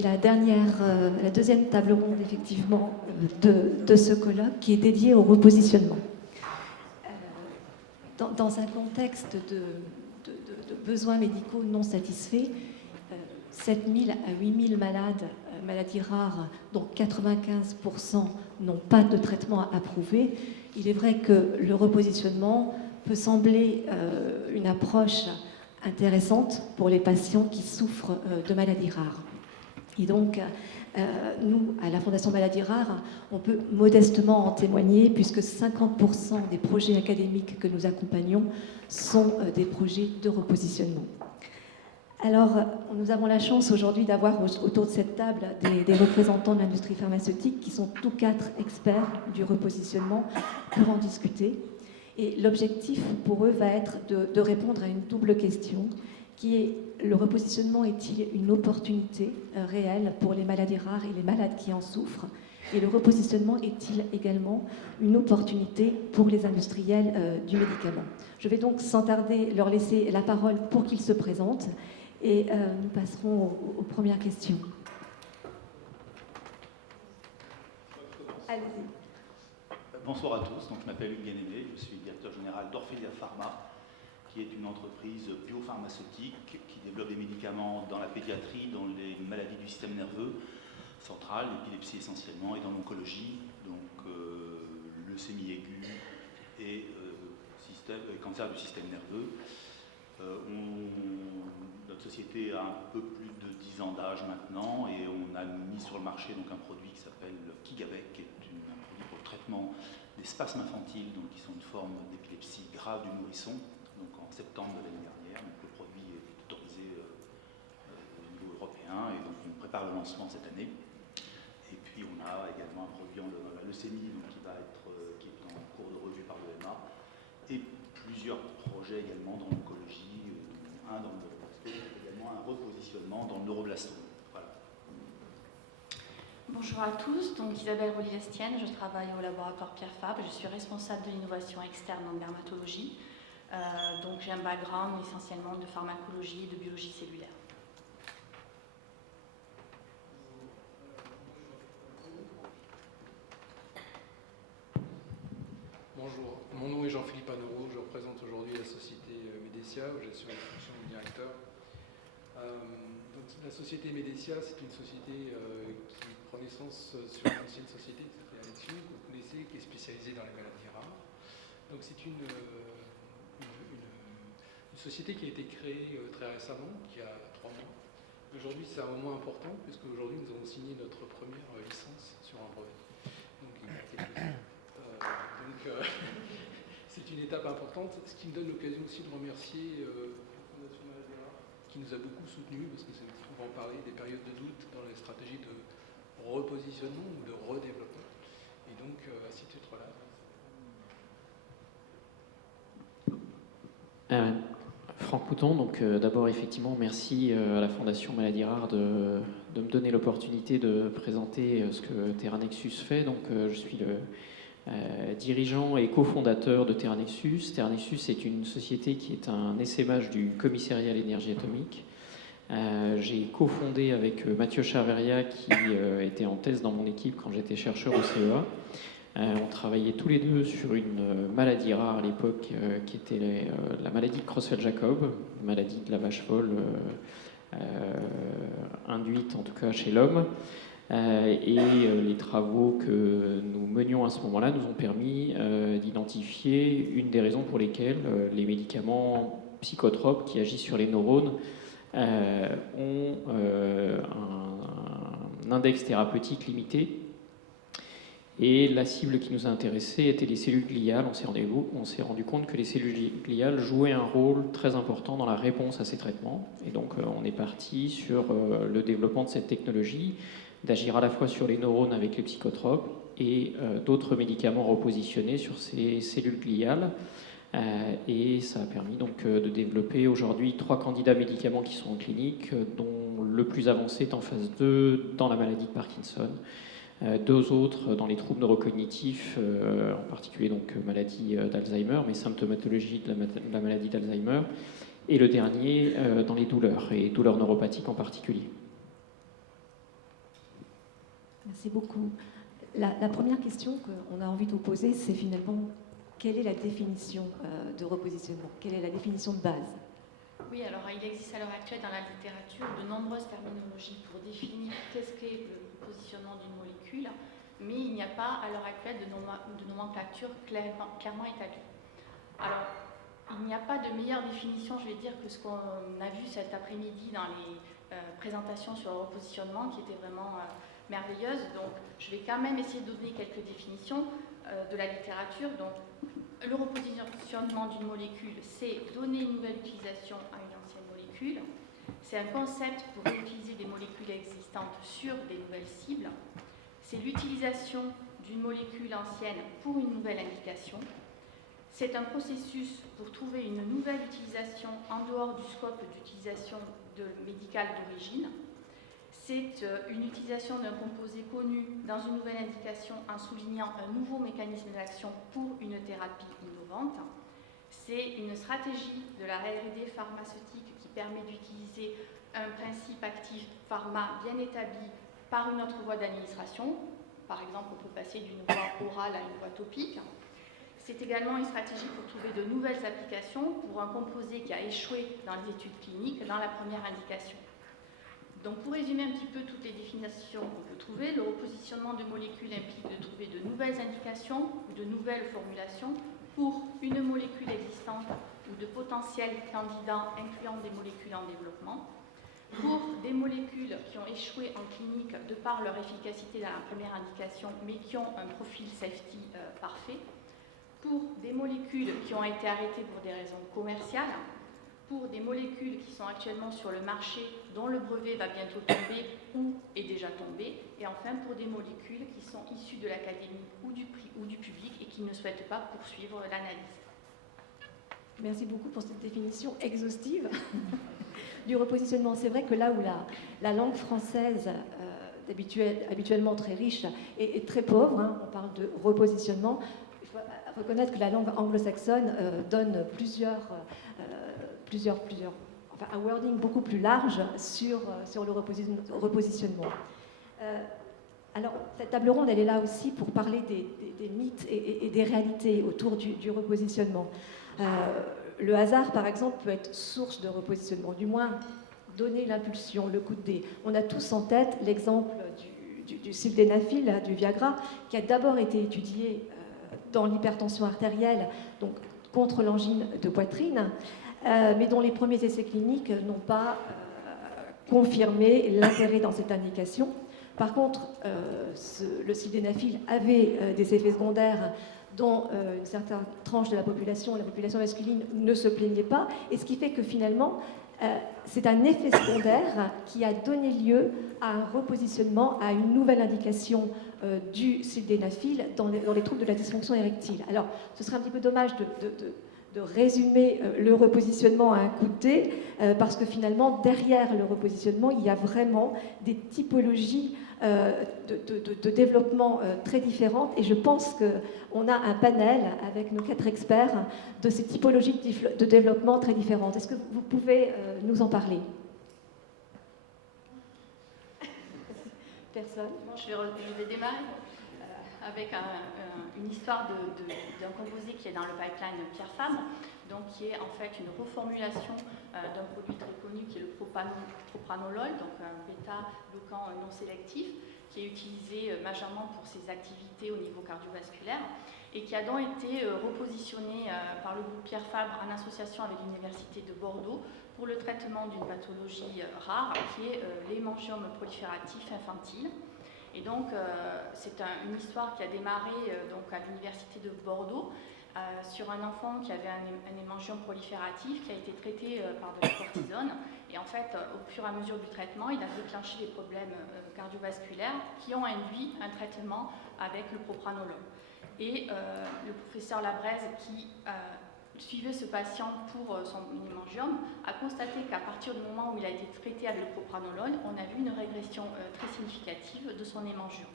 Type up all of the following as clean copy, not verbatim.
c'est la deuxième table ronde, effectivement, de ce colloque qui est dédiée au repositionnement. Dans un contexte de besoins médicaux non satisfaits, 7 000 à 8 000 maladies rares, dont 95% n'ont pas de traitement approuvé, il est vrai que le repositionnement peut sembler une approche intéressante pour les patients qui souffrent de maladies rares. Et donc, nous, à la Fondation Maladies Rares, on peut modestement en témoigner, puisque 50% des projets académiques que nous accompagnons sont des projets de repositionnement. Alors, nous avons la chance aujourd'hui d'avoir autour de cette table des représentants de l'industrie pharmaceutique qui sont tous quatre experts du repositionnement pour en discuter. Et l'objectif pour eux va être de répondre à une double question, qui est: le repositionnement est-il une opportunité réelle pour les maladies rares et les malades qui en souffrent? Et le repositionnement est-il également une opportunité pour les industriels du médicament? Je vais donc sans tarder leur laisser la parole pour qu'ils se présentent et nous passerons aux premières questions. Allez-y. Bonsoir à tous, donc, je m'appelle Hugues Guénéné, je suis directeur général d'Orphelia Pharma, qui est une entreprise biopharmaceutique qui développe des médicaments dans la pédiatrie, dans les maladies du système nerveux central, l'épilepsie essentiellement, et dans l'oncologie, donc leucémie aiguë et cancer du système nerveux. Notre société a un peu plus de 10 ans d'âge maintenant, et on a mis sur le marché donc un produit qui s'appelle Kigabec, qui est un produit pour le traitement des spasmes infantiles, donc qui sont une forme d'épilepsie grave du nourrisson, donc en septembre de l'année dernière. Donc le produit est autorisé au niveau européen, et donc on prépare le lancement cette année. Et puis on a également un produit dans la leucémie, donc qui est en cours de revue par l'EMA, et plusieurs projets également dans l'oncologie, un dans le neuroblastome, également un repositionnement dans le neuroblastome. Voilà. Bonjour à tous, donc Isabelle Rolly-Lestienne, je travaille au laboratoire Pierre Fabre, je suis responsable de l'innovation externe en dermatologie. Donc j'ai un background essentiellement de pharmacologie et de biologie cellulaire. Bonjour, mon nom est Jean-Philippe Anereau, je représente aujourd'hui la société Medecia, où je suis en fonction de directeur. Donc, la société Medecia, c'est une société qui prend naissance sur une ancienne société qui s'appelle Alexion, que vous connaissez, qui est spécialisée dans les maladies rares. Donc c'est une société qui a été créée très récemment, qui a 3 mois. Aujourd'hui, c'est un moment important, puisque aujourd'hui, nous avons signé notre première licence sur un brevet. Donc, il y a quelques temps. C'est une étape importante, ce qui me donne l'occasion aussi de remercier la Fondation Maladies Rares, qui nous a beaucoup soutenus, parce que on va en parler, des périodes de doute dans les stratégies de repositionnement ou de redéveloppement. Et donc, à ce titre-là. Franck Mouton, donc d'abord effectivement merci à la Fondation Maladies Rares de me donner l'opportunité de présenter ce que Terranexus fait. Donc je suis le dirigeant et cofondateur de Terranexus. Terranexus est une société qui est un essaimage du commissariat à l'énergie atomique. J'ai cofondé avec Mathieu Charveria, qui était en thèse dans mon équipe quand j'étais chercheur au CEA. On travaillait tous les deux sur une maladie rare à l'époque, qui était la maladie de Creutzfeldt-Jakob, maladie de la vache folle, induite en tout cas chez l'homme. Et les travaux que nous menions à ce moment-là nous ont permis d'identifier une des raisons pour lesquelles les médicaments psychotropes qui agissent sur les neurones ont un index thérapeutique limité. Et la cible qui nous a intéressés était les cellules gliales. On s'est rendu compte que les cellules gliales jouaient un rôle très important dans la réponse à ces traitements. Et donc on est parti sur le développement de cette technologie, d'agir à la fois sur les neurones avec les psychotropes et d'autres médicaments repositionnés sur ces cellules gliales. Et ça a permis donc de développer aujourd'hui 3 candidats médicaments qui sont en clinique, dont le plus avancé est en phase 2 dans la maladie de Parkinson. 2 autres dans les troubles neurocognitifs, en particulier donc maladie d'Alzheimer, mais symptomatologie de la maladie d'Alzheimer, et le dernier dans les douleurs, et douleurs neuropathiques en particulier. Merci beaucoup. La première question qu'on a envie de vous poser, c'est finalement, quelle est la définition de repositionnement? Quelle est la définition de base? Oui, alors il existe à l'heure actuelle dans la littérature de nombreuses terminologies pour définir qu'est-ce qu'est le positionnement d'une molécule, mais il n'y a pas à l'heure actuelle de nomenclature clairement établie. Alors, il n'y a pas de meilleure définition, je vais dire, que ce qu'on a vu cet après-midi dans les présentations sur le repositionnement, qui étaient vraiment merveilleuses. Donc, je vais quand même essayer de donner quelques définitions de la littérature. Donc, le repositionnement d'une molécule, c'est donner une nouvelle utilisation à une ancienne molécule. C'est un concept pour réutiliser des molécules existantes sur des nouvelles cibles. C'est l'utilisation d'une molécule ancienne pour une nouvelle indication. C'est un processus pour trouver une nouvelle utilisation en dehors du scope d'utilisation médicale d'origine. C'est une utilisation d'un composé connu dans une nouvelle indication en soulignant un nouveau mécanisme d'action pour une thérapie innovante. C'est une stratégie de la R&D pharmaceutique qui permet d'utiliser un principe actif pharma bien établi par une autre voie d'administration. Par exemple, on peut passer d'une voie orale à une voie topique. C'est également une stratégie pour trouver de nouvelles applications pour un composé qui a échoué dans les études cliniques dans la première indication. Donc pour résumer un petit peu toutes les définitions qu'on peut trouver, le repositionnement de molécules implique de trouver de nouvelles indications ou de nouvelles formulations pour une molécule existante ou de potentiels candidats incluant des molécules en développement, pour des molécules qui ont échoué en clinique de par leur efficacité dans la première indication mais qui ont un profil safety parfait, pour des molécules qui ont été arrêtées pour des raisons commerciales, pour des molécules qui sont actuellement sur le marché, dont le brevet va bientôt tomber ou est déjà tombé, et enfin pour des molécules qui sont issues de l'académie ou du public et qui ne souhaitent pas poursuivre l'analyse. Merci beaucoup pour cette définition exhaustive du repositionnement. C'est vrai que là où la langue française, habituellement très riche, est très pauvre, hein, on parle de repositionnement, il faut reconnaître que la langue anglo-saxonne donne un wording beaucoup plus large sur le repositionnement. Alors, cette table ronde, elle est là aussi pour parler des mythes et des réalités autour du repositionnement. Le hasard, par exemple, peut être source de repositionnement, du moins donner l'impulsion, le coup de dé. On a tous en tête l'exemple du sildenafil, du Viagra, qui a d'abord été étudié dans l'hypertension artérielle, donc contre l'angine de poitrine, mais dont les premiers essais cliniques n'ont pas confirmé l'intérêt dans cette indication. Par contre, le sildenafil avait des effets secondaires dont une certaine tranche de la population masculine, ne se plaignait pas, et ce qui fait que finalement, c'est un effet secondaire qui a donné lieu à un repositionnement, à une nouvelle indication du sildenafil dans les troubles de la dysfonction érectile. Alors, ce serait un petit peu dommage de résumer le repositionnement à un coup de dé, parce que finalement, derrière le repositionnement, il y a vraiment des typologies de développement très différentes, et je pense qu'on a un panel avec nos 4 experts de ces typologies de développement très différentes. Est-ce que vous pouvez nous en parler? Personne? Bon, je vais démarrer avec une histoire d'un composé qui est dans le pipeline Pierre Fabre, donc qui est en fait une reformulation d'un produit très connu qui est le propranolol, donc un bêta-bloquant non sélectif, qui est utilisé majeurement pour ses activités au niveau cardiovasculaire et qui a donc été repositionné par le groupe Pierre Fabre en association avec l'Université de Bordeaux pour le traitement d'une pathologie rare qui est l'hémangiome prolifératif infantile. Et donc, c'est une histoire qui a démarré donc à l'Université de Bordeaux sur un enfant qui avait un hémangiome prolifératif qui a été traité par de la cortisone. Et en fait, au fur et à mesure du traitement, il a déclenché des problèmes cardiovasculaires qui ont induit un traitement avec le propranolol. Et le professeur Labraise, qui suivait ce patient pour son hémangiome, a constaté qu'à partir du moment où il a été traité avec le propranolol, on a vu une régression très significative de son hémangiome.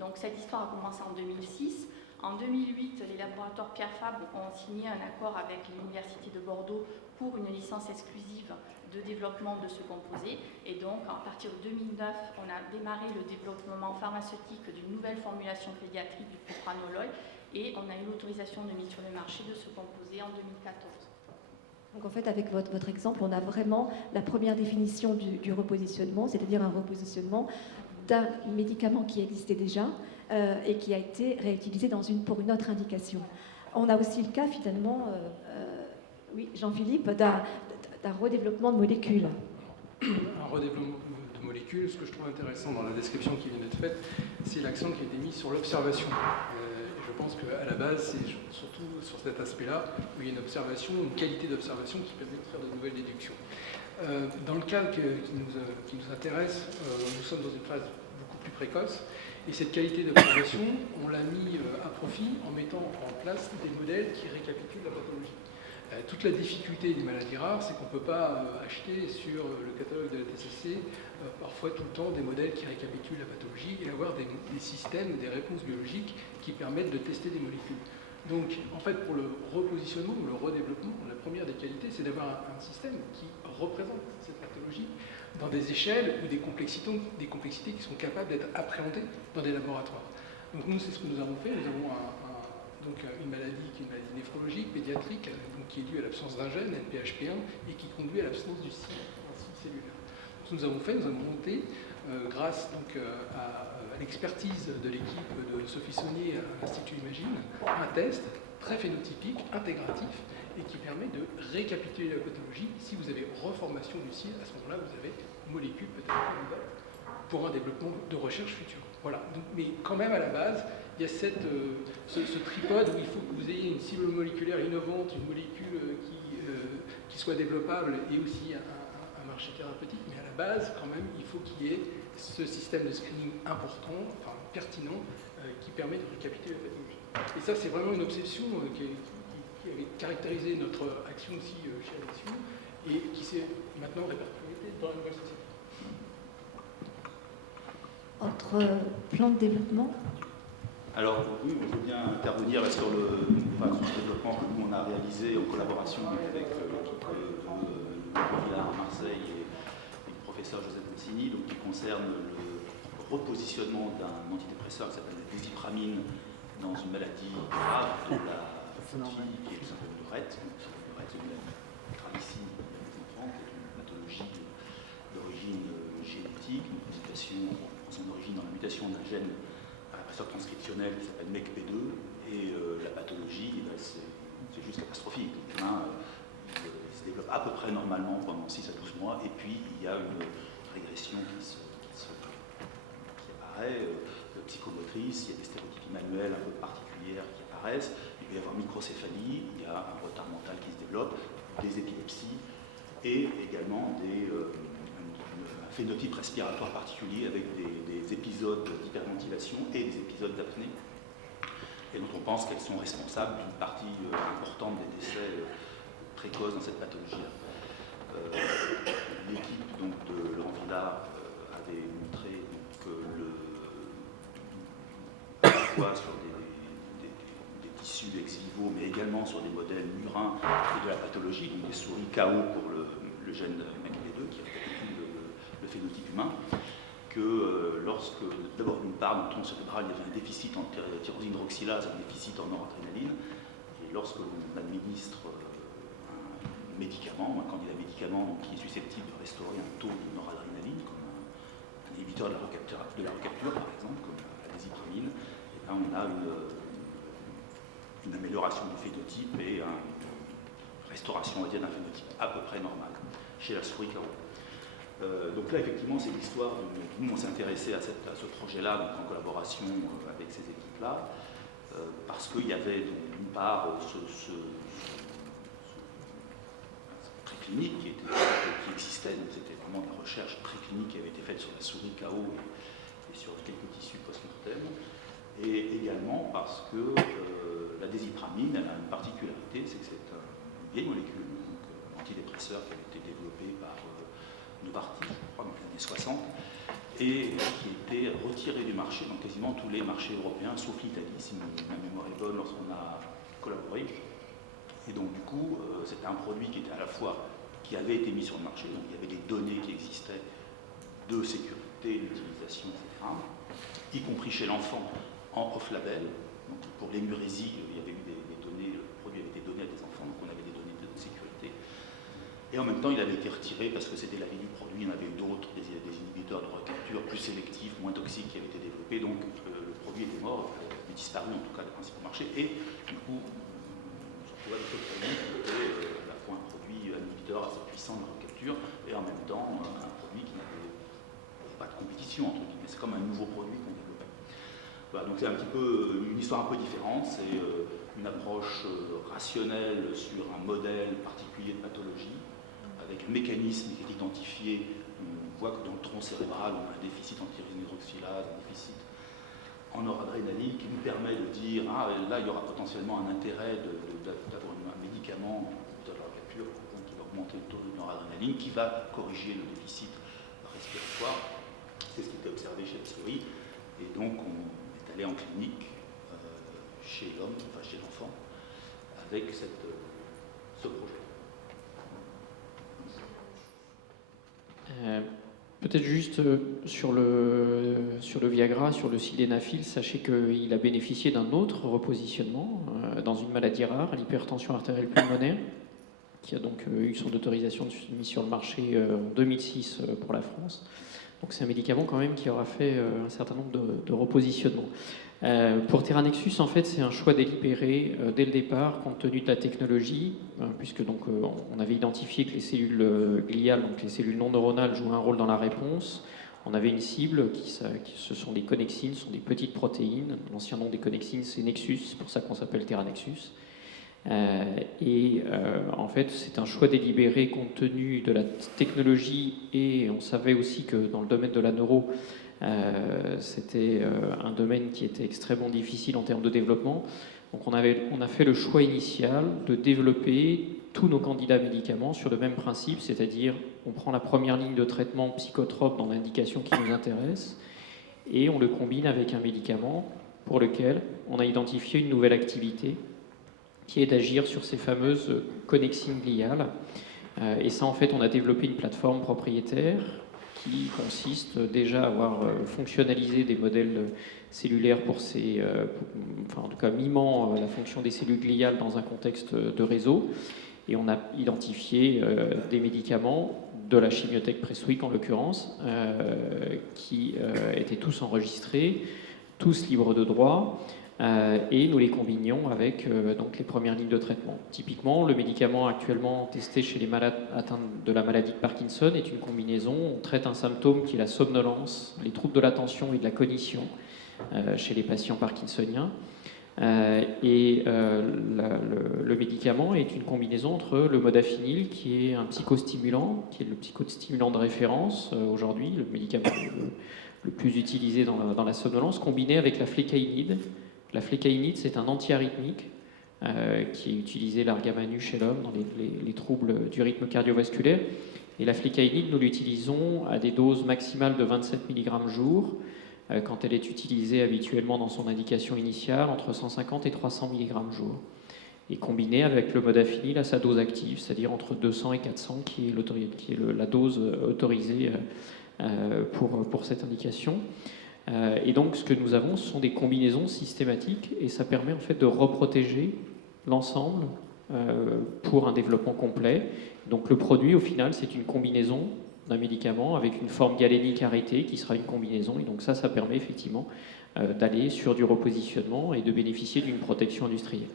Donc cette histoire a commencé en 2006. En 2008, les laboratoires Pierre Fabre ont signé un accord avec l'Université de Bordeaux pour une licence exclusive de développement de ce composé. Et donc, à partir de 2009, on a démarré le développement pharmaceutique d'une nouvelle formulation pédiatrique du propranolol et on a eu l'autorisation de mise sur le marché de ce composé en 2014. Donc en fait, avec votre exemple, on a vraiment la première définition du repositionnement, c'est-à-dire un repositionnement d'un médicament qui existait déjà et qui a été réutilisé pour une autre indication. On a aussi le cas finalement, oui, Jean-Philippe, d'un redéveloppement de molécules. Un redéveloppement de molécules, ce que je trouve intéressant dans la description qui vient d'être faite, c'est l'accent qui a été mis sur l'observation. Je pense qu'à la base, c'est surtout sur cet aspect-là où il y a une observation, une qualité d'observation qui permet de faire de nouvelles déductions. Dans le cas qui nous intéresse, nous sommes dans une phase beaucoup plus précoce et cette qualité d'observation, on l'a mis à profit en mettant en place des modèles qui récapitulent la pathologie. Toute la difficulté des maladies rares, c'est qu'on ne peut pas acheter sur le catalogue de la TCC parfois tout le temps des modèles qui récapitulent la pathologie et avoir des systèmes, des réponses biologiques qui permettent de tester des molécules. Donc, en fait, pour le repositionnement ou le redéveloppement, la première des qualités, c'est d'avoir un système qui représente cette pathologie dans des échelles ou des complexités qui sont capables d'être appréhendées dans des laboratoires. Donc, nous, c'est ce que nous avons fait. Nous avons donc une maladie qui est une maladie néphrologique, pédiatrique, donc qui est due à l'absence d'un gène, NPHP1, et qui conduit à l'absence du cible cellulaire. Ce que nous avons fait, nous avons monté, grâce donc, à l'expertise de l'équipe de Sophie Saunier à l'Institut Imagine, un test très phénotypique, intégratif, et qui permet de récapituler la pathologie. Si vous avez reformation du cil, à ce moment-là, vous avez molécule peut-être nouvelle pour un développement de recherche future. Voilà. Donc, mais quand même, à la base, il y a ce tripode où il faut que vous ayez une cible moléculaire innovante, une molécule qui soit développable et aussi un marché thérapeutique. Mais à la base, quand même, il faut qu'il y ait ce système de screening important, enfin pertinent, qui permet de récapituler la pathologie. Et ça, c'est vraiment une obsession qui avait caractérisé notre action aussi chez Addiction et qui s'est maintenant répercutée dans la nouvelle société. Autre plan de développement? Alors oui, on veut bien intervenir sur le développement que nous on a réalisé en collaboration avec l'équipe de Villard à Marseille et le professeur Joseph Mancini, donc qui concerne le repositionnement d'un antidépresseur qui s'appelle la désipramine dans une maladie grave de la fatigue qui est le syndrome de Rett. Le syndrome de Rett, c'est une maladie gravissime des enfants, qui est une pathologie d'origine génétique, une mutation, son origine dans la mutation d'un gène transcriptionnel qui s'appelle MECP2 et la pathologie, c'est juste catastrophique. L'humain se développe à peu près normalement pendant 6 à 12 mois et puis il y a une régression qui apparaît, psychomotrice, il y a des stéréotypes manuels un peu particulières qui apparaissent, il peut y avoir microcéphalie, il y a un retard mental qui se développe, des épilepsies et également un phénotype respiratoire particulier avec des épisodes d'hyperventilation et des épisodes d'apnée, et dont on pense qu'elles sont responsables d'une partie importante des décès précoces dans cette pathologie-là. L'équipe donc, de Laurent Villard avait montré que à la fois sur des tissus ex vivo, mais également sur des modèles murins et de la pathologie, donc des souris KO pour le gène MECP2 qui récapitule le phénotype humain, que lorsque, d'abord d'une part, dans le tronc cérébral, il y avait un déficit en tyrosine hydroxylase, un déficit en noradrénaline, et lorsque l'on administre un médicament, un candidat médicament qui est susceptible de restaurer un taux de noradrénaline, comme un inhibiteur de la recapture, par exemple, comme la désipramine, et bien on a une amélioration du phénotype et une restauration, on va dire, d'un phénotype à peu près normal chez la souris KO. Donc là, effectivement, c'est l'histoire de... Nous, on s'est intéressé à ce projet-là en collaboration avec ces équipes-là, parce qu'il y avait d'une part ce préclinique qui existait, donc c'était vraiment de la recherche préclinique qui avait été faite sur la souris KO et sur quelques tissus post-mortem, et également parce que la désipramine, elle a une particularité, c'est que c'est une vieille molécule, donc antidépresseur qui a été développé par Novartis, je crois, dans les années 60, et qui était retiré du marché dans quasiment tous les marchés européens, sauf l'Italie, si ma mémoire est bonne, lorsqu'on a collaboré. Et donc du coup, c'était un produit qui était à la fois, qui avait été mis sur le marché, donc il y avait des données qui existaient de sécurité, d'utilisation, etc., y compris chez l'enfant en off-label. Donc pour l'énurésie, il y avait eu des données, le produit avait été donné à des enfants, donc on avait des données de sécurité. Et en même temps, il avait été retiré parce que c'était la vie du produit. Il y en avait eu d'autres, des inhibiteurs de recapture plus sélectifs, moins toxiques qui avaient été développés. Donc le produit était mort, il disparu en tout cas des principaux marchés. Et du coup, on se retrouvait avec ce produit qui était à la fois un produit inhibiteur assez puissant de recapture et en même temps un produit qui n'avait pas de compétition entre guillemets. C'est comme un nouveau produit qu'on développait. Voilà, donc c'est un petit peu une histoire un peu différente. C'est une approche rationnelle sur un modèle particulier de pathologie, avec un mécanisme qui est identifié. On voit que dans le tronc cérébral, on a un déficit en tyrosine hydroxylase, un déficit en noradrénaline qui nous permet de dire ah, là, il y aura potentiellement un intérêt d'avoir un médicament de la recapture qui va augmenter le taux de noradrénaline, qui va corriger le déficit respiratoire. C'est ce qui était observé chez la souris. Et donc, on est allé en clinique chez l'homme, enfin chez l'enfant, avec ce projet. Peut-être juste sur le Viagra, sur le sildenafil, sachez qu'il a bénéficié d'un autre repositionnement dans une maladie rare, l'hypertension artérielle pulmonaire, qui a donc eu son autorisation de mise sur le marché en 2006 pour la France. Donc c'est un médicament quand même qui aura fait un certain nombre de repositionnements. Pour Théranexus, en fait, c'est un choix délibéré dès le départ, compte tenu de la technologie, puisque donc on avait identifié que les cellules gliales, donc les cellules non neuronales, jouaient un rôle dans la réponse. On avait une cible ce sont des connexines, ce sont des petites protéines. L'ancien nom des connexines, c'est Nexus, c'est pour ça qu'on s'appelle Théranexus. En fait, c'est un choix délibéré compte tenu de la technologie, et on savait aussi que dans le domaine de la neuro, c'était un domaine qui était extrêmement difficile en termes de développement. Donc on a fait le choix initial de développer tous nos candidats médicaments sur le même principe, c'est-à-dire on prend la première ligne de traitement psychotrope dans l'indication qui nous intéresse et on le combine avec un médicament pour lequel on a identifié une nouvelle activité qui est d'agir sur ces fameuses connexines gliales. Et ça, en fait, on a développé une plateforme propriétaire qui consiste déjà à avoir fonctionnalisé des modèles cellulaires pour enfin en tout cas mimant la fonction des cellules gliales dans un contexte de réseau. Et on a identifié des médicaments de la chimiothèque Presswick en l'occurrence, qui étaient tous enregistrés, tous libres de droit, et nous les combinions avec donc les premières lignes de traitement. Typiquement, le médicament actuellement testé chez les malades atteints de la maladie de Parkinson est une combinaison. On traite un symptôme qui est la somnolence, les troubles de l'attention et de la cognition chez les patients parkinsoniens. Le médicament est une combinaison entre le modafinil, qui est un psychostimulant, qui est le psychostimulant de référence aujourd'hui, le médicament le plus utilisé dans la somnolence, combiné avec la flécaïnide. La flécaïnide, c'est un antiarythmique qui est utilisé l'argamanu chez l'homme dans les troubles du rythme cardiovasculaire. Et la flécaïnide, nous l'utilisons à des doses maximales de 27 mg jour, quand elle est utilisée habituellement dans son indication initiale, entre 150 et 300 mg jour. Et combinée avec le modafinil à sa dose active, c'est-à-dire entre 200 et 400, qui est la dose autorisée pour cette indication. Et donc, ce que nous avons, ce sont des combinaisons systématiques, et ça permet en fait de reprotéger l'ensemble pour un développement complet. Donc, le produit, au final, c'est une combinaison d'un médicament avec une forme galénique arrêtée qui sera une combinaison. Et donc, ça permet effectivement d'aller sur du repositionnement et de bénéficier d'une protection industrielle.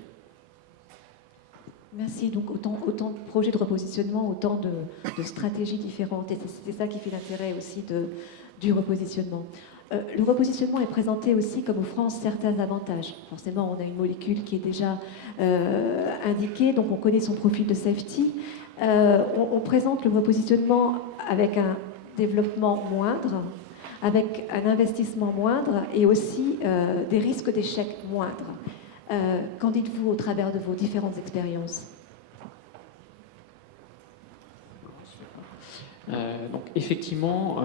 Merci. Donc, autant de projets de repositionnement, autant de stratégies différentes. Et c'est ça qui fait l'intérêt aussi du repositionnement. Le repositionnement est présenté aussi comme offrant certains avantages. Forcément, on a une molécule qui est déjà indiquée, donc on connaît son profil de safety. On présente le repositionnement avec un développement moindre, avec un investissement moindre et aussi des risques d'échec moindres. Qu'en dites-vous au travers de vos différentes expériences ? Donc effectivement,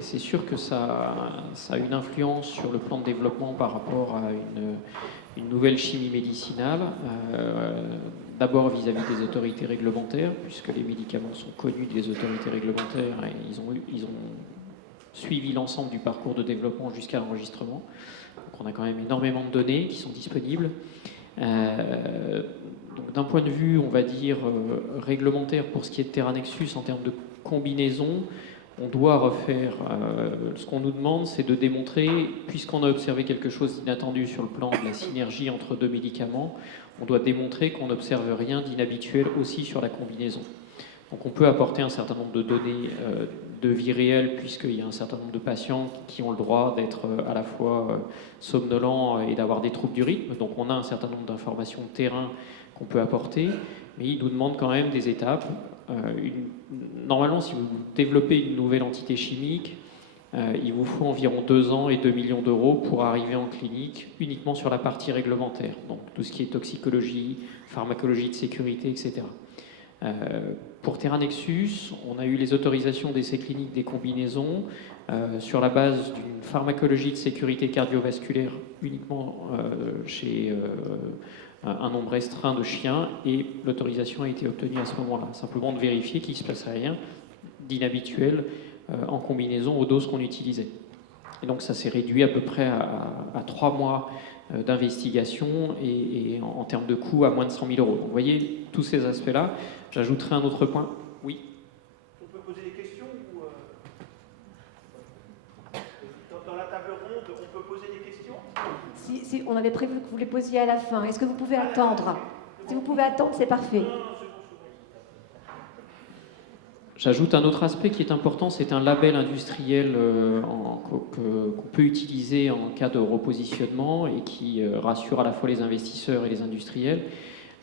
c'est sûr que ça a une influence sur le plan de développement par rapport à une nouvelle chimie médicinale, d'abord vis-à-vis des autorités réglementaires, puisque les médicaments sont connus des autorités réglementaires et ils ont suivi l'ensemble du parcours de développement jusqu'à l'enregistrement. Donc on a quand même énormément de données qui sont disponibles. Donc d'un point de vue, on va dire, réglementaire pour ce qui est de Terranexus, en termes de combinaison, on doit refaire, ce qu'on nous demande, c'est de démontrer, puisqu'on a observé quelque chose d'inattendu sur le plan de la synergie entre deux médicaments, on doit démontrer qu'on n'observe rien d'inhabituel aussi sur la combinaison. Donc on peut apporter un certain nombre de données de vie réelle, puisqu'il y a un certain nombre de patients qui ont le droit d'être à la fois somnolents et d'avoir des troubles du rythme. Donc on a un certain nombre d'informations de terrain qu'on peut apporter, mais il nous demande quand même des étapes. Normalement, si vous développez une nouvelle entité chimique, il vous faut environ 2 ans et 2 millions d'euros pour arriver en clinique uniquement sur la partie réglementaire, donc tout ce qui est toxicologie, pharmacologie de sécurité, etc. Pour Terranexus, on a eu les autorisations d'essais cliniques des combinaisons sur la base d'une pharmacologie de sécurité cardiovasculaire uniquement chez un nombre restreint de chiens, et l'autorisation a été obtenue à ce moment-là, simplement de vérifier qu'il ne se passait rien d'inhabituel en combinaison aux doses qu'on utilisait. Et donc ça s'est réduit à peu près à 3 mois d'investigation et en termes de coût à moins de 100 000 euros. Donc vous voyez tous ces aspects-là. J'ajouterai un autre point. Oui. On peut poser des questions ou dans la table ronde, on peut poser des questions? Si, on avait prévu que vous les posiez à la fin. Est-ce que vous pouvez attendre? Si vous pouvez attendre, c'est parfait. J'ajoute un autre aspect qui est important, c'est un label industriel qu'on peut utiliser en cas de repositionnement et qui rassure à la fois les investisseurs et les industriels.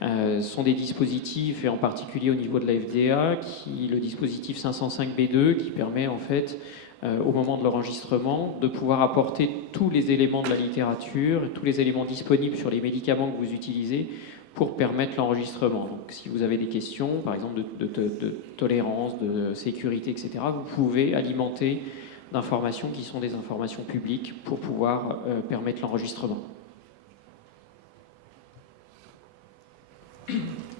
Ce sont des dispositifs, et en particulier au niveau de la FDA, le dispositif 505B2, qui permet en fait, au moment de l'enregistrement, de pouvoir apporter tous les éléments de la littérature, tous les éléments disponibles sur les médicaments que vous utilisez, pour permettre l'enregistrement. Donc, si vous avez des questions, par exemple de tolérance, de sécurité, etc., vous pouvez alimenter d'informations qui sont des informations publiques pour pouvoir permettre l'enregistrement.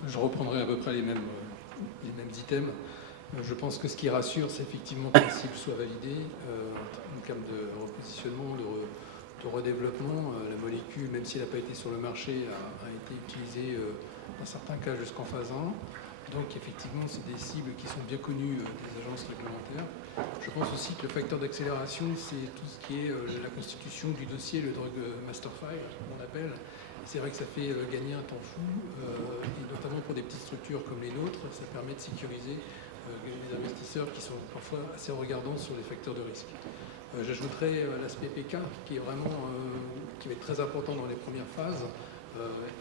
Je reprendrai à peu près les mêmes items. Je pense que ce qui rassure, c'est effectivement que la cible soit validée en termes de repositionnement, de redéveloppement. La molécule, même si elle n'a pas été sur le marché, a été utilisée dans certains cas jusqu'en phase 1. Donc effectivement, c'est des cibles qui sont bien connues des agences réglementaires. Je pense aussi que le facteur d'accélération, c'est tout ce qui est la constitution du dossier, le Drug Master File, qu'on appelle. C'est vrai que ça fait gagner un temps fou, et notamment pour des petites structures comme les nôtres, ça permet de sécuriser les investisseurs qui sont parfois assez regardants sur les facteurs de risque. J'ajouterai l'aspect PK qui est vraiment qui va être très important dans les premières phases,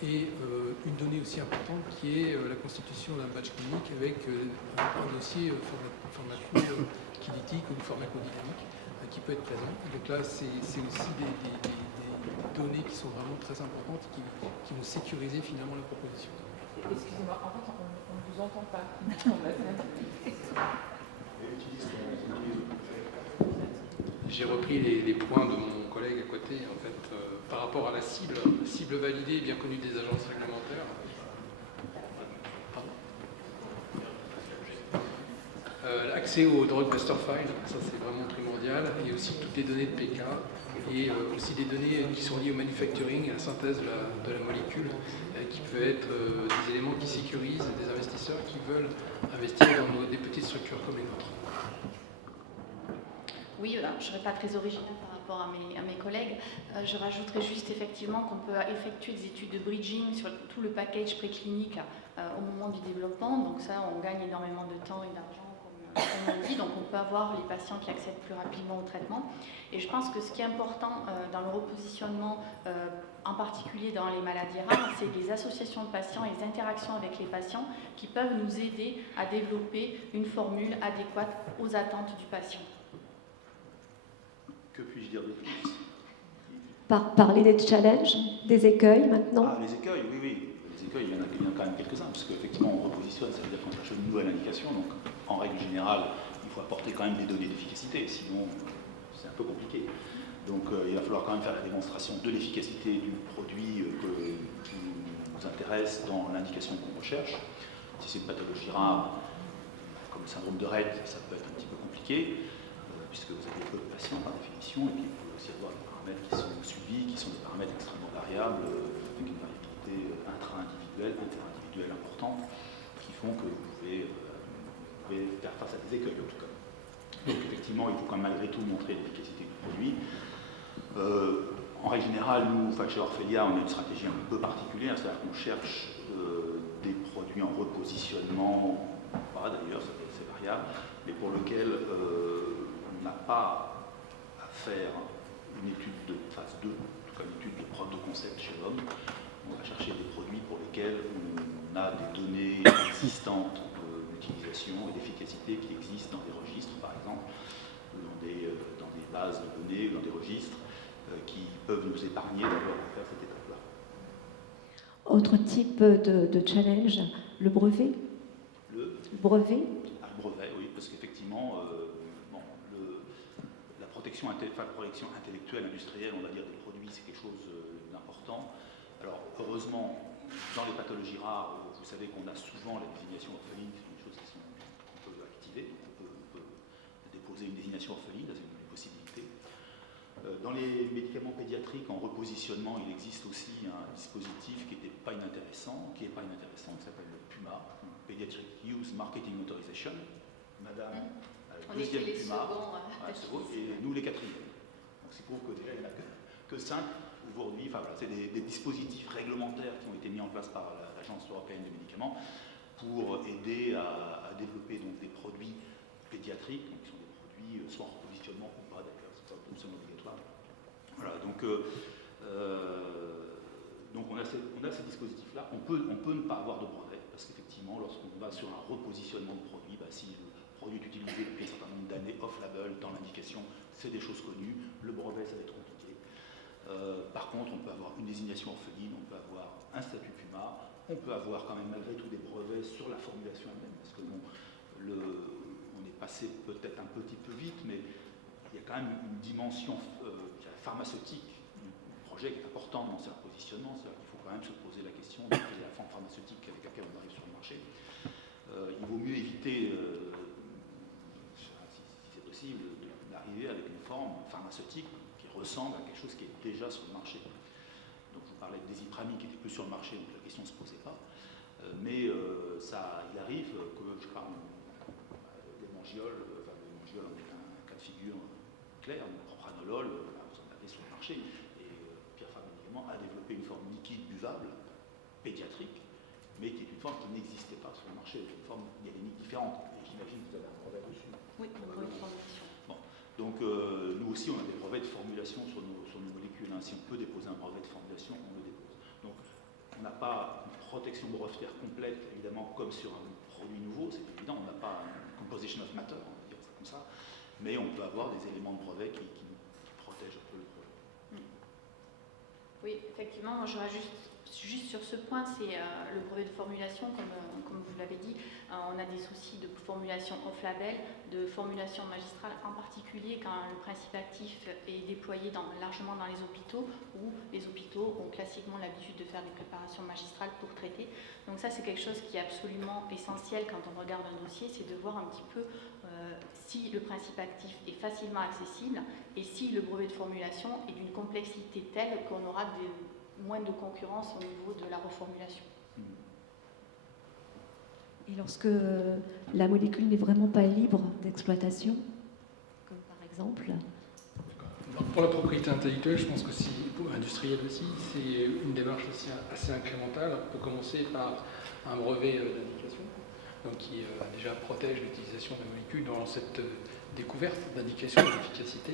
et une donnée aussi importante qui est la constitution d'un batch clinique avec un dossier pharmacokinétique ou pharmacodynamique qui peut être présent. Donc là, c'est aussi des données qui sont vraiment très importantes qui vont sécuriser finalement la proposition. Excusez-moi, en fait, on ne vous entend pas. J'ai repris les points de mon collègue à côté, en fait, par rapport à la cible validée et bien connue des agences réglementaires. L'accès au Drug Master File, ça c'est vraiment primordial, et aussi toutes les données de PK, et aussi des données qui sont liées au manufacturing, à la synthèse de la molécule, qui peut être des éléments qui sécurisent des investisseurs qui veulent investir dans des petites structures comme les nôtres. Oui, je ne serai pas très originale par rapport à mes collègues. Je rajouterai juste effectivement qu'on peut effectuer des études de bridging sur tout le package préclinique au moment du développement. Donc ça, on gagne énormément de temps et d'argent, comme on dit. Donc on peut avoir les patients qui accèdent plus rapidement au traitement. Et je pense que ce qui est important dans le repositionnement, en particulier dans les maladies rares, c'est les associations de patients et les interactions avec les patients qui peuvent nous aider à développer une formule adéquate aux attentes du patient. Que puis-je dire de plus? parler des challenges, des écueils maintenant. Ah, les écueils, oui, oui. Les écueils, il y en a quand même quelques-uns, parce qu'effectivement, on repositionne, ça veut dire qu'on cherche une nouvelle indication. Donc, en règle générale, il faut apporter quand même des données d'efficacité, sinon c'est un peu compliqué. Donc, il va falloir quand même faire la démonstration de l'efficacité du produit qui nous intéresse dans l'indication qu'on recherche. Si c'est une pathologie rare, comme le syndrome de Rett, ça peut être un petit peu compliqué, puisque vous avez peu de patients par définition, et puis il peut aussi avoir des paramètres qui sont suivis, qui sont des paramètres extrêmement variables, avec une variabilité intra-individuelle, inter-individuelle importante, qui font que vous pouvez faire face à des écueils en tout cas. Donc effectivement, il faut quand même malgré tout montrer l'efficacité du produit. En règle générale, nous, chez Orphelia, on a une stratégie un peu particulière, c'est-à-dire qu'on cherche des produits en repositionnement, pas d'ailleurs, c'est variable, mais pour lequel on n'a pas à faire une étude de phase 2, en tout cas une étude de preuve de concept chez l'homme. On va chercher des produits pour lesquels on a des données existantes d'utilisation et d'efficacité qui existent dans des registres, par exemple, dans des bases de données, dans des registres, qui peuvent nous épargner d'avoir à faire cette étape-là. Autre type de challenge, le brevet. Le brevet. Le brevet, oui, parce qu'effectivement, la protection intellectuelle, industrielle, on va dire, des produits, c'est quelque chose d'important. Alors, heureusement, dans les pathologies rares, vous savez qu'on a souvent la désignation orpheline, c'est une chose qu'on peut activer, on peut déposer une désignation orpheline, c'est une possibilité. Dans les médicaments pédiatriques en repositionnement, il existe aussi un dispositif qui n'est pas inintéressant, qui s'appelle le PUMA, Pediatric Use Marketing Authorization. Madame, on deuxième était les PUMA, seconds, et nous les quatrièmes. Donc c'est pour que déjà il n'y en a que 5 aujourd'hui. Enfin, voilà, c'est des dispositifs réglementaires qui ont été mis en place par l'Agence européenne des médicaments pour aider à développer donc, des produits pédiatriques, donc, qui sont des produits soit en repositionnement ou pas d'ailleurs, c'est pas absolument obligatoire. Voilà, donc on a ces dispositifs-là. On peut ne pas avoir de brevet, parce qu'effectivement, lorsqu'on va sur un repositionnement de produit, si le produit est utilisé depuis un certain nombre d'années off-label dans l'indication, c'est des choses connues. Le brevet, ça va être compliqué. Par contre, on peut avoir une désignation orpheline, on peut avoir un statut PUMA, on peut avoir quand même malgré tout des brevets sur la formulation elle-même, parce que on est passé peut-être un petit peu vite, mais il y a quand même une dimension pharmaceutique du projet qui est importante dans ce positionnement, c'est-à-dire qu'il faut quand même se poser la question de quelle est la forme pharmaceutique avec laquelle on arrive sur le marché. Il vaut mieux éviter, si c'est possible, d'arriver avec une forme pharmaceutique qui ressemble à quelque chose qui est déjà sur le marché. Donc je vous parlais de Désipramine qui était plus sur le marché, donc la question ne se posait pas. Mais il arrive que, je sais pas, l'hémangiole, en est un cas de figure clair, le propranolol, vous en avez sur le marché. Et Pierre Fabre Médicaments a développé une forme liquide buvable, pédiatrique, mais qui est une forme qui n'existait pas sur le marché, une forme hyalénique différente. Et j'imagine que vous avez un brevet dessus. Oui, un brevet de formulation. Bon. Donc nous aussi, on a des brevets de formulation sur nos molécules. Hein. Si on peut déposer un brevet de formulation, on le dépose. Donc on n'a pas une protection brevetière complète, évidemment, comme sur un produit nouveau, c'est évident, on n'a pas une composition of matter, on va dire ça comme ça, mais on peut avoir des éléments de brevet qui protègent un peu le projet. Oui, effectivement, moi je rajoute juste sur ce point, c'est le brevet de formulation, comme vous l'avez dit, on a des soucis de formulation off-label, de formulation magistrale, en particulier quand le principe actif est déployé largement dans les hôpitaux, où les hôpitaux ont classiquement l'habitude de faire des préparations magistrales pour traiter. Donc ça, c'est quelque chose qui est absolument essentiel quand on regarde un dossier, c'est de voir un petit peu si le principe actif est facilement accessible et si le brevet de formulation est d'une complexité telle qu'on aura moins de concurrence au niveau de la reformulation. Et lorsque la molécule n'est vraiment pas libre d'exploitation, comme par exemple... Pour la propriété intellectuelle, je pense que pour l'industriel aussi, c'est une démarche aussi assez incrémentale. On peut commencer par un brevet d'indication, donc qui déjà protège l'utilisation de la molécule dans cette découverte d'indication d'efficacité.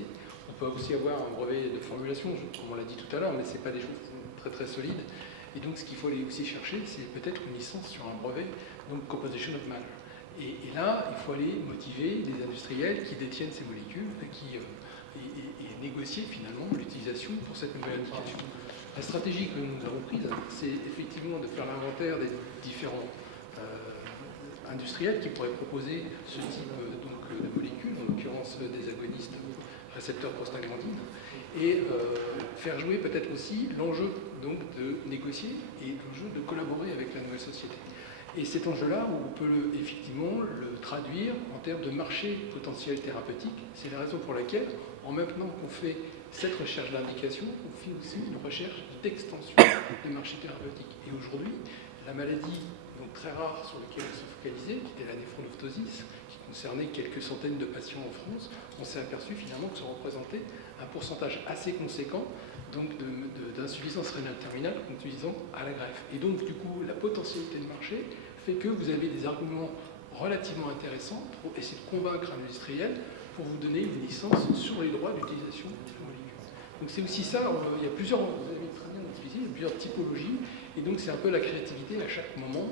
On peut aussi avoir un brevet de formulation, comme on l'a dit tout à l'heure, mais ce n'est pas des choses très très solides. Et donc ce qu'il faut aller aussi chercher, c'est peut-être une licence sur un brevet, donc composition of matter. Et là, il faut aller motiver les industriels qui détiennent ces molécules et négocier finalement l'utilisation pour cette nouvelle indication. La stratégie que nous avons prise, c'est effectivement de faire l'inventaire des différents industriels qui pourraient proposer ce type de molécules, en l'occurrence des agonistes récepteurs prostaglandines, et faire jouer peut-être aussi l'enjeu donc de négocier et l'enjeu de collaborer avec la nouvelle société. Et cet enjeu-là, on peut effectivement le traduire en termes de marché potentiel thérapeutique. C'est la raison pour laquelle, en même temps qu'on fait cette recherche d'indication, on fait aussi une recherche d'extension des marchés thérapeutiques. Et aujourd'hui, la maladie donc très rare sur laquelle on s'est focalisé, qui était la néphronophthosis, qui concernait quelques centaines de patients en France, on s'est aperçu finalement que ça représentait un pourcentage assez conséquent donc d'insuffisance rénale terminale conduisant à la greffe. Et donc, du coup, la potentialité de marché fait que vous avez des arguments relativement intéressants pour essayer de convaincre un industriel pour vous donner une licence sur les droits d'utilisation de la molécule. Donc c'est aussi ça, il y a plusieurs, vous avez très bien identifié, il y a plusieurs typologies, et donc c'est un peu la créativité à chaque moment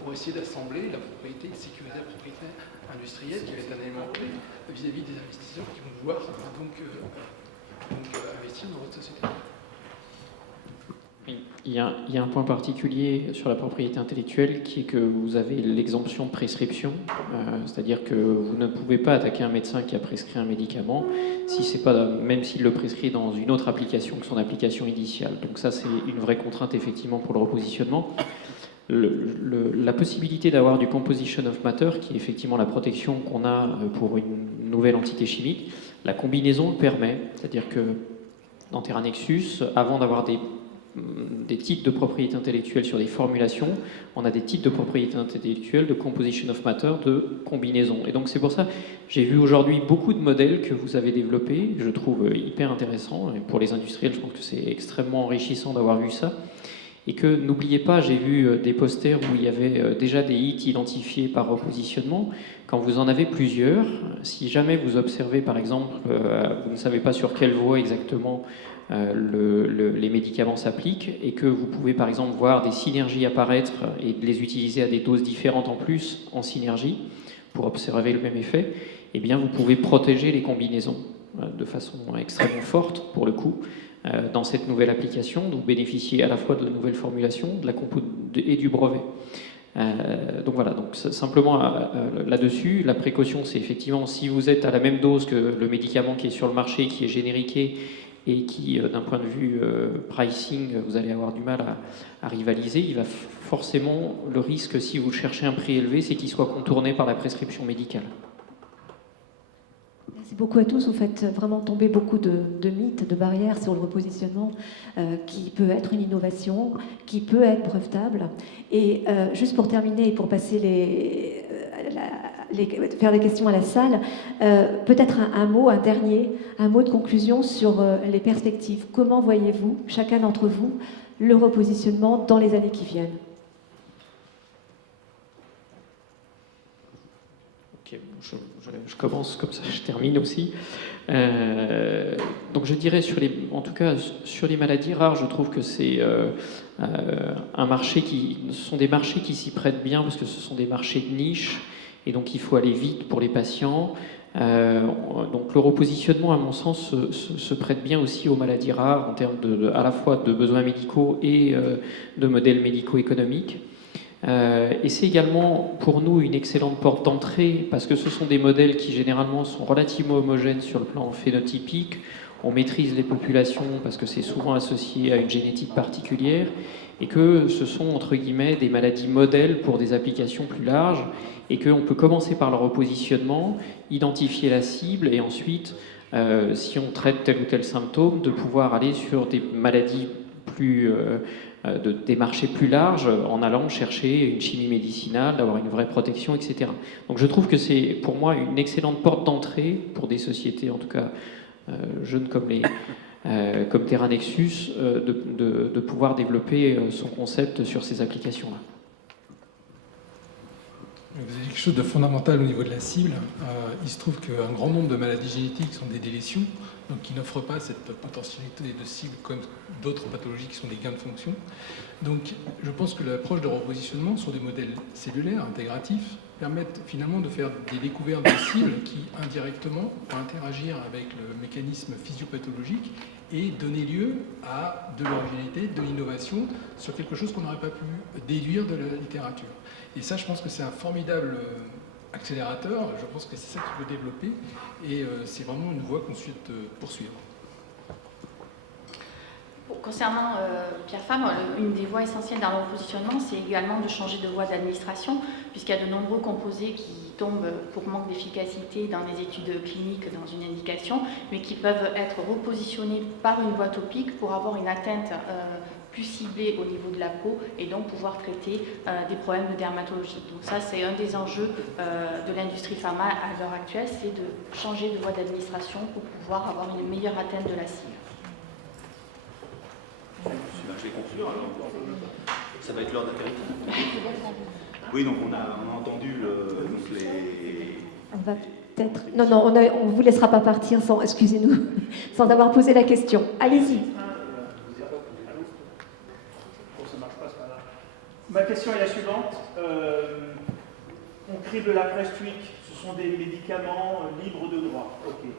pour essayer d'assembler la propriété, de sécuriser la propriété industrielle, qui va être un élément clé vis-à-vis des investisseurs qui vont vouloir investir dans votre société. Il y a un point particulier sur la propriété intellectuelle qui est que vous avez l'exemption de prescription, c'est-à-dire que vous ne pouvez pas attaquer un médecin qui a prescrit un médicament si c'est pas, même s'il le prescrit dans une autre application que son application initiale. Donc ça, c'est une vraie contrainte effectivement pour le repositionnement. La possibilité d'avoir du composition of matter, qui est effectivement la protection qu'on a pour une nouvelle entité chimique, la combinaison le permet, c'est-à-dire que dans Terra Nexus, avant d'avoir des titres de propriété intellectuelle sur des formulations, on a des titres de propriété intellectuelle de composition of matter, de combinaison. Et donc c'est pour ça, j'ai vu aujourd'hui beaucoup de modèles que vous avez développés, je trouve hyper intéressant, et pour les industriels, je pense que c'est extrêmement enrichissant d'avoir vu ça. Et que, n'oubliez pas, j'ai vu des posters où il y avait déjà des hits identifiés par repositionnement. Quand vous en avez plusieurs, si jamais vous observez, par exemple, vous ne savez pas sur quelle voie exactement les médicaments s'appliquent, et que vous pouvez, par exemple, voir des synergies apparaître et les utiliser à des doses différentes en plus, en synergie, pour observer le même effet, eh bien, vous pouvez protéger les combinaisons de façon extrêmement forte, pour le coup, dans cette nouvelle application, donc bénéficier à la fois de la nouvelle formulation, de la compo et du brevet. Donc voilà, donc simplement là-dessus, la précaution, c'est effectivement si vous êtes à la même dose que le médicament qui est sur le marché, qui est génériqué et qui, d'un point de vue pricing, vous allez avoir du mal à rivaliser, il va forcément, le risque, si vous cherchez un prix élevé, c'est qu'il soit contourné par la prescription médicale. Merci beaucoup à tous. Vous faites vraiment tomber beaucoup de mythes, de barrières sur le repositionnement qui peut être une innovation, qui peut être brevetable. Et juste pour terminer et pour passer faire des questions à la salle, peut-être un mot de conclusion sur les perspectives. Comment voyez-vous, chacun d'entre vous, le repositionnement dans les années qui viennent ? Ok, je commence comme ça, je termine aussi. Donc je dirais, en tout cas sur les maladies rares, je trouve que c'est un marché ce sont des marchés qui s'y prêtent bien parce que ce sont des marchés de niche et donc il faut aller vite pour les patients. Donc le repositionnement, à mon sens, se prête bien aussi aux maladies rares en termes à la fois de besoins médicaux et de modèles médico-économiques. Et c'est également pour nous une excellente porte d'entrée parce que ce sont des modèles qui généralement sont relativement homogènes sur le plan phénotypique. On maîtrise les populations parce que c'est souvent associé à une génétique particulière et que ce sont entre guillemets des maladies modèles pour des applications plus larges et qu'on peut commencer par le repositionnement, identifier la cible et ensuite, si on traite tel ou tel symptôme, de pouvoir aller sur des maladies des marchés plus larges en allant chercher une chimie médicinale, d'avoir une vraie protection, etc. Donc je trouve que c'est pour moi une excellente porte d'entrée pour des sociétés, en tout cas jeunes comme Terra Nexus, de pouvoir développer son concept sur ces applications-là. Vous avez quelque chose de fondamental au niveau de la cible. Il se trouve qu'un grand nombre de maladies génétiques sont des délétions, donc qui n'offre pas cette potentialité de cible comme d'autres pathologies qui sont des gains de fonction. Donc je pense que l'approche de repositionnement sur des modèles cellulaires intégratifs permettent finalement de faire des découvertes de cibles qui indirectement vont interagir avec le mécanisme physiopathologique et donner lieu à de l'originalité, de l'innovation sur quelque chose qu'on n'aurait pas pu déduire de la littérature. Et ça, je pense que c'est un formidable accélérateur, je pense que c'est ça qu'il faut développer, et c'est vraiment une voie qu'on souhaite poursuivre. Concernant Pierre Fabre, une des voies essentielles dans le repositionnement, c'est également de changer de voie d'administration, puisqu'il y a de nombreux composés qui tombent pour manque d'efficacité dans les études cliniques dans une indication, mais qui peuvent être repositionnés par une voie topique pour avoir une atteinte plus ciblée au niveau de la peau et donc pouvoir traiter des problèmes de dermatologie. Donc ça, c'est un des enjeux de l'industrie pharma à l'heure actuelle, c'est de changer de voie d'administration pour pouvoir avoir une meilleure atteinte de la cible. Je vais conclure. Ça va être l'heure d'apéritif. Oui, donc on a entendu donc les... On va peut-être... Non, on ne vous laissera pas partir sans, excusez-nous, sans avoir posé la question. Allez-y. Ma question est la suivante. On crible la Prestwick, ce sont des médicaments libres de droit. Okay.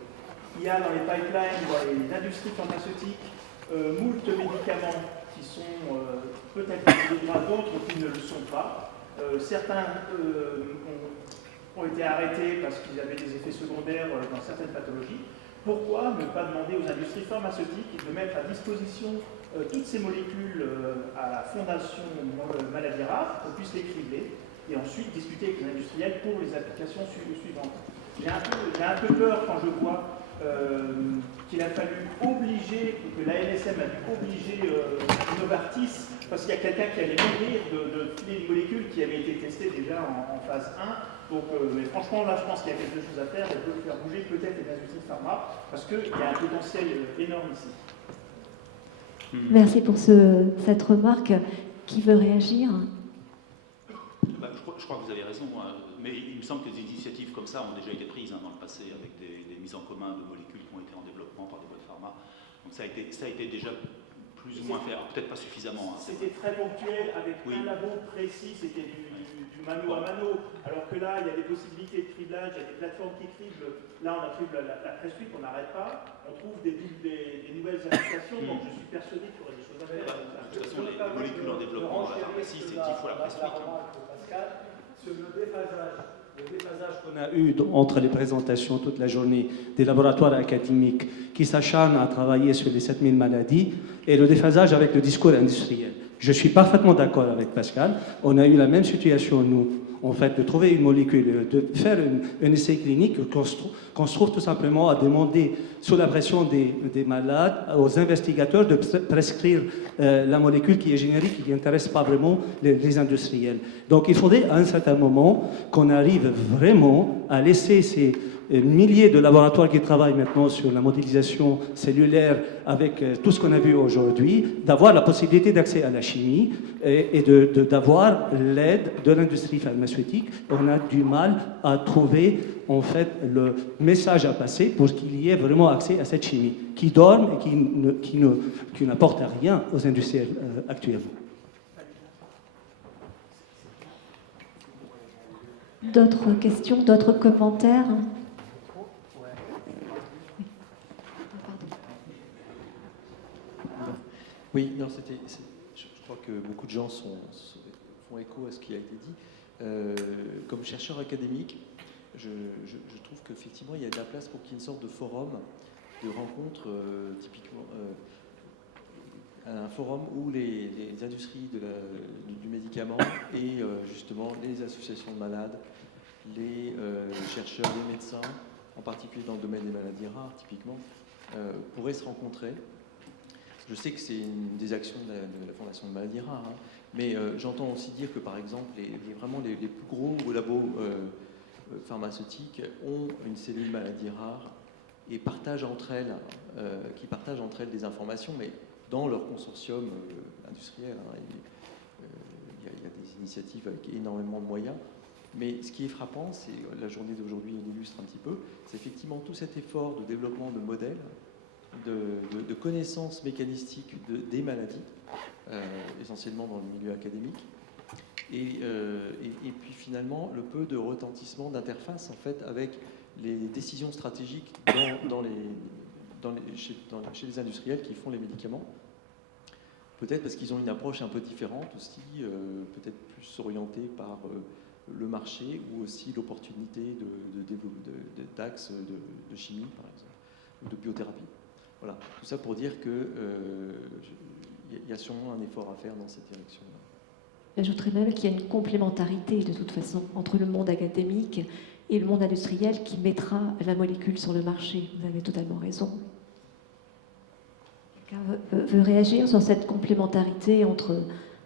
Il y a dans les pipelines, dans les industries pharmaceutiques, moult médicaments qui sont peut-être libres de droit, d'autres qui ne le sont pas. Certains ont été arrêtés parce qu'ils avaient des effets secondaires dans certaines pathologies. Pourquoi ne pas demander aux industries pharmaceutiques de mettre à disposition toutes ces molécules à la Fondation Maladies Rares, qu'on puisse les cribler, et ensuite discuter avec les industriels pour les applications suivantes. J'ai un peu peur quand je vois qu'il a fallu obliger, que la NSM a dû obliger Novartis, parce qu'il y a quelqu'un qui allait mourir de filer une molécule qui avait été testée déjà en phase 1. Donc, mais franchement, là, je pense qu'il y a quelque chose à faire, et peut faire bouger peut-être les industries de pharma, parce qu'il y a un potentiel énorme ici. Merci pour cette remarque. Qui veut réagir? Je crois que vous avez raison, mais il me semble que des initiatives comme ça ont déjà été prises dans le passé avec des mises en commun de molécules qui ont été en développement par des boîtes pharma. Donc ça a été déjà plus ou moins fait, peut-être pas suffisamment. C'était très ponctuel, avec un labo précis, c'était du mano à mano, alors que là, il y a des possibilités de criblage, il y a des plateformes qui criblent. Là, on a criblé la Prestwick, on n'arrête pas, on trouve des nouvelles applications, donc je suis persuadé qu'il y aurait des choses à faire. De toute façon, les molécules en développement dans la pharmacie, c'est 10 fois la Prestwick. Sur le déphasage qu'on a eu entre les présentations toute la journée des laboratoires académiques qui s'acharnent à travailler sur les 7000 maladies et le déphasage avec le discours industriel. Je suis parfaitement d'accord avec Pascal. On a eu la même situation, nous, en fait, de trouver une molécule, de faire un essai clinique qu'on se trouve tout simplement à demander, sous la pression des malades, aux investigateurs de prescrire la molécule qui est générique, qui n'intéresse pas vraiment les industriels. Donc il faudrait à un certain moment qu'on arrive vraiment à laisser ces milliers de laboratoires qui travaillent maintenant sur la modélisation cellulaire avec tout ce qu'on a vu aujourd'hui, d'avoir la possibilité d'accès à la chimie et d'avoir l'aide de l'industrie pharmaceutique. On a du mal à trouver en fait le message à passer pour qu'il y ait vraiment accès à cette chimie qui dorme et qui n'apporte rien aux industriels actuellement. D'autres questions, d'autres commentaires? Oui, non, je crois que beaucoup de gens font écho à ce qui a été dit. Comme chercheur académique, je trouve qu'effectivement, il y a de la place pour qu'il y ait une sorte de forum, de rencontre, typiquement, un forum où les industries du médicament et justement les associations de malades, les chercheurs, les médecins, en particulier dans le domaine des maladies rares, typiquement, pourraient se rencontrer. Je sais que c'est une des actions de la Fondation de maladies rares, hein, mais j'entends aussi dire que, par exemple, les plus gros labos pharmaceutiques ont une cellule maladies rares et partagent entre elles des informations, mais dans leur consortium industriel. Hein, il y a des initiatives avec énormément de moyens. Mais ce qui est frappant, c'est la journée d'aujourd'hui l'illustre un petit peu, c'est effectivement tout cet effort de développement de modèles de connaissances mécanistiques des maladies, essentiellement dans le milieu académique. Et puis finalement, le peu de retentissement d'interface en fait, avec les décisions stratégiques chez les industriels qui font les médicaments. Peut-être parce qu'ils ont une approche un peu différente aussi, peut-être plus orientée par le marché ou aussi l'opportunité d'axes de chimie, par exemple, ou de biothérapie. Voilà, tout ça pour dire qu'il y a sûrement un effort à faire dans cette direction-là. J'ajouterais même qu'il y a une complémentarité de toute façon entre le monde académique et le monde industriel qui mettra la molécule sur le marché. Vous avez totalement raison. Quelqu'un veut réagir sur cette complémentarité entre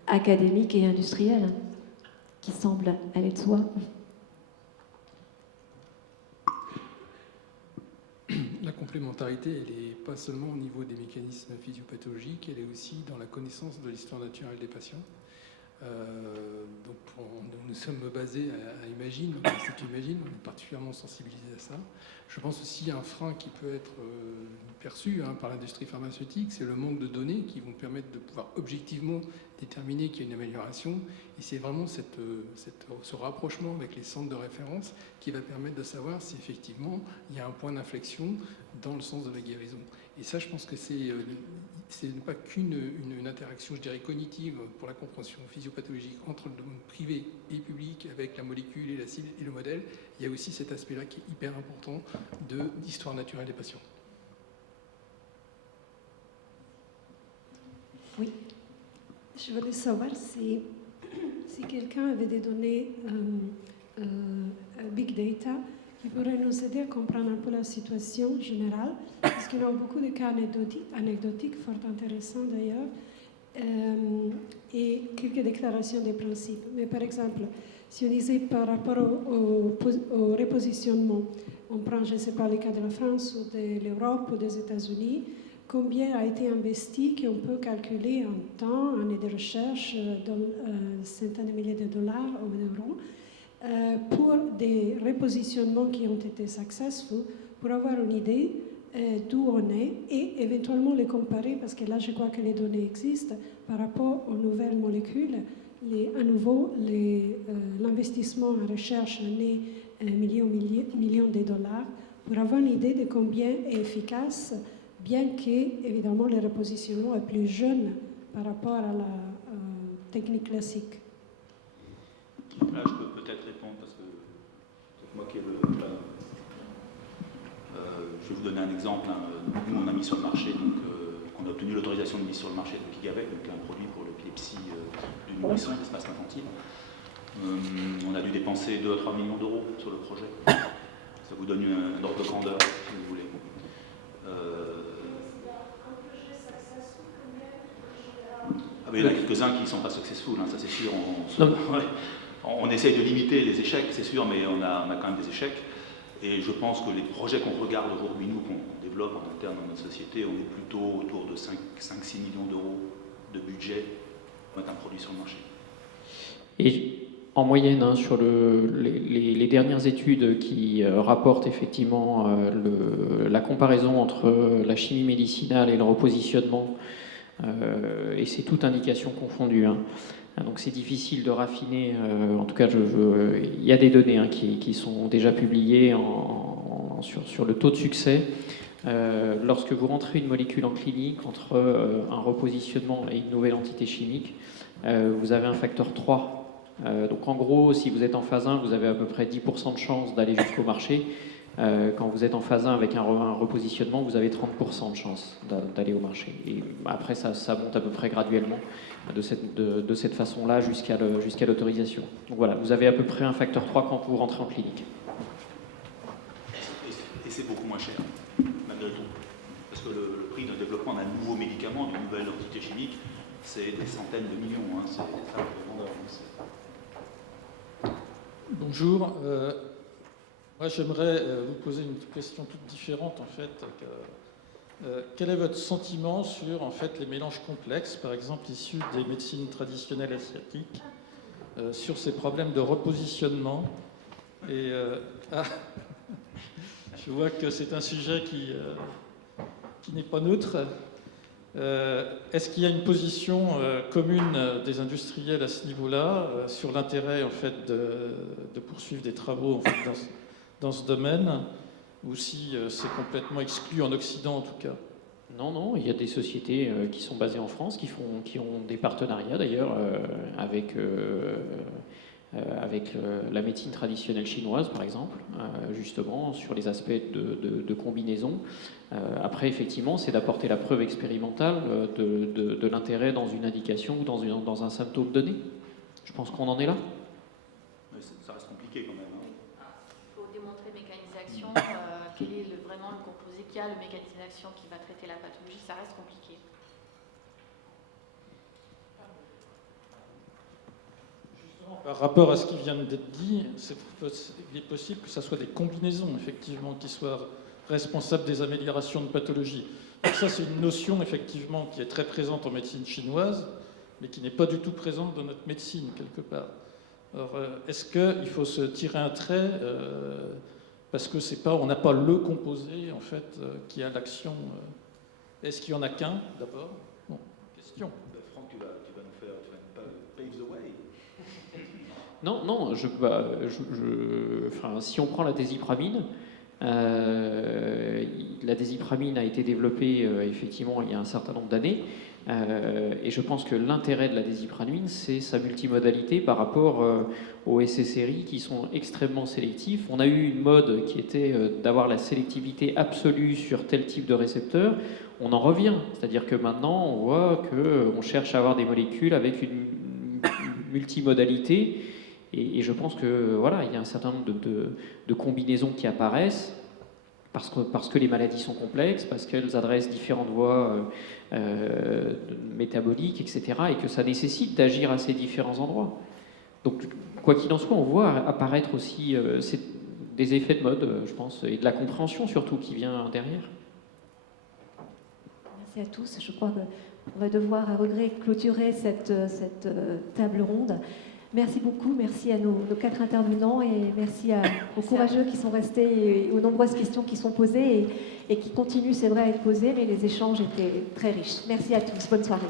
académique et industriel qui semble aller de soi? La complémentarité, elle n'est pas seulement au niveau des mécanismes physiopathologiques, elle est aussi dans la connaissance de l'histoire naturelle des patients. Donc nous sommes basés à Imagine, l'Institut Imagine, on est particulièrement sensibilisés à ça. Je pense aussi à un frein qui peut être perçu par l'industrie pharmaceutique, c'est le manque de données qui vont permettre de pouvoir objectivement déterminer qu'il y a une amélioration. Et c'est vraiment ce rapprochement avec les centres de référence qui va permettre de savoir si effectivement il y a un point d'inflexion dans le sens de la guérison. Et ça, je pense que c'est pas qu'une interaction, je dirais, cognitive pour la compréhension physiopathologique entre le domaine privé et public avec la molécule et la cible et le modèle. Il y a aussi cet aspect-là qui est hyper important d'histoire naturelle des patients. Oui. Je voulais savoir si quelqu'un avait des données big data qui pourraient nous aider à comprendre un peu la situation générale, parce qu'il y a beaucoup de cas anecdotiques fort intéressants d'ailleurs, et quelques déclarations des principes. Mais par exemple, si on disait par rapport au repositionnement, on prend, je ne sais pas, les cas de la France ou de l'Europe ou des États-Unis, combien a été investi, qu'on peut calculer en temps, en années de recherche, dans centaines de milliers de dollars ou d'euros, pour des repositionnements qui ont été successful, pour avoir une idée d'où on est et éventuellement les comparer, parce que là je crois que les données existent par rapport aux nouvelles molécules. À nouveau, l'investissement en recherche en est millions de dollars pour avoir une idée de combien est efficace, bien que évidemment le repositionnement est plus jeune par rapport à la technique classique. Là, je peux peut-être répondre parce que c'est moi qui ai je vais vous donner un exemple. Nous, on a mis sur le marché, donc on a obtenu l'autorisation de mise sur le marché de Kigavec, donc un produit pour l'épilepsie du nourrisson, l'espace infantile. On a dû dépenser 2 à 3 millions d'euros sur le projet. Ça vous donne un ordre de grandeur, si vous voulez. Il y en a quelques-uns qui ne sont pas successful, ça c'est sûr. On essaye de limiter les échecs, c'est sûr, mais on a quand même des échecs. Et je pense que les projets qu'on regarde aujourd'hui, nous, qu'on développe en interne dans notre société, on est plutôt autour de 5-6 millions d'euros de budget pour mettre un produit sur le marché. Et en moyenne, sur les dernières études qui rapportent effectivement la comparaison entre la chimie médicinale et le repositionnement, et c'est toute indication confondue. Donc c'est difficile de raffiner, en tout cas il y a des données qui sont déjà publiées sur le taux de succès. Lorsque vous rentrez une molécule en clinique entre un repositionnement et une nouvelle entité chimique, vous avez un facteur 3. Donc en gros, si vous êtes en phase 1, vous avez à peu près 10% de chance d'aller jusqu'au marché. Quand vous êtes en phase 1 avec un repositionnement, vous avez 30% de chance d'aller au marché. Et après, ça monte à peu près graduellement de cette façon-là jusqu'à l'autorisation. Donc voilà, vous avez à peu près un facteur 3 quand vous rentrez en clinique. Et c'est beaucoup moins cher, malgré tout. Parce que le prix d'un développement d'un nouveau médicament, d'une nouvelle entité chimique, c'est des centaines de millions. C'est ça, Bonjour. Moi, j'aimerais vous poser une question toute différente, en fait. Quel est votre sentiment sur, en fait, les mélanges complexes, par exemple issus des médecines traditionnelles asiatiques, sur ces problèmes de repositionnement? Et je vois que c'est un sujet qui n'est pas neutre. Est-ce qu'il y a une position commune des industriels à ce niveau-là sur l'intérêt en fait de poursuivre des travaux en fait, dans ce domaine, ou si c'est complètement exclu en Occident en tout cas? Non, il y a des sociétés qui sont basées en France, qui ont des partenariats d'ailleurs avec la médecine traditionnelle chinoise, par exemple, justement sur les aspects de combinaison. Après, effectivement, c'est d'apporter la preuve expérimentale de l'intérêt dans une indication ou dans un symptôme donné. Je pense qu'on en est là. Mais ça reste compliqué quand même. Il faut démontrer mécanisation, quel est vraiment le composé qui a le mécanisme d'action qui va traiter la pathologie, ça reste compliqué. Par rapport à ce qui vient d'être dit, il est possible que ce soit des combinaisons, effectivement, qui soient responsables des améliorations de pathologie. Donc ça, c'est une notion, effectivement, qui est très présente en médecine chinoise, mais qui n'est pas du tout présente dans notre médecine, quelque part. Alors, est-ce qu'il faut se tirer un trait parce que on n'a pas le composé, en fait, qui a l'action Est-ce qu'il n'y en a qu'un, d'abord? Bon, question. Franck, tu vas nous faire pave the way. Non, enfin, si on prend la désipramine, la désipramine a été développée effectivement il y a un certain nombre d'années, et je pense que l'intérêt de la désipramine, c'est sa multimodalité par rapport aux SSRI qui sont extrêmement sélectifs. On a eu une mode qui était d'avoir la sélectivité absolue sur tel type de récepteur. On en revient, c'est-à-dire que maintenant on voit qu'on cherche à avoir des molécules avec une multimodalité. Et je pense que voilà, il y a un certain nombre de combinaisons qui apparaissent parce que les maladies sont complexes, parce qu'elles adressent différentes voies métaboliques, etc., et que ça nécessite d'agir à ces différents endroits. Donc, quoi qu'il en soit, on voit apparaître aussi des effets de mode, je pense, et de la compréhension surtout qui vient derrière. Merci à tous. Je crois qu'on va devoir à regret clôturer cette table ronde. Merci beaucoup, merci à nos 4 intervenants et merci aux courageux qui sont restés et aux nombreuses questions qui sont posées et qui continuent, c'est vrai, à être posées, mais les échanges étaient très riches. Merci à tous, bonne soirée.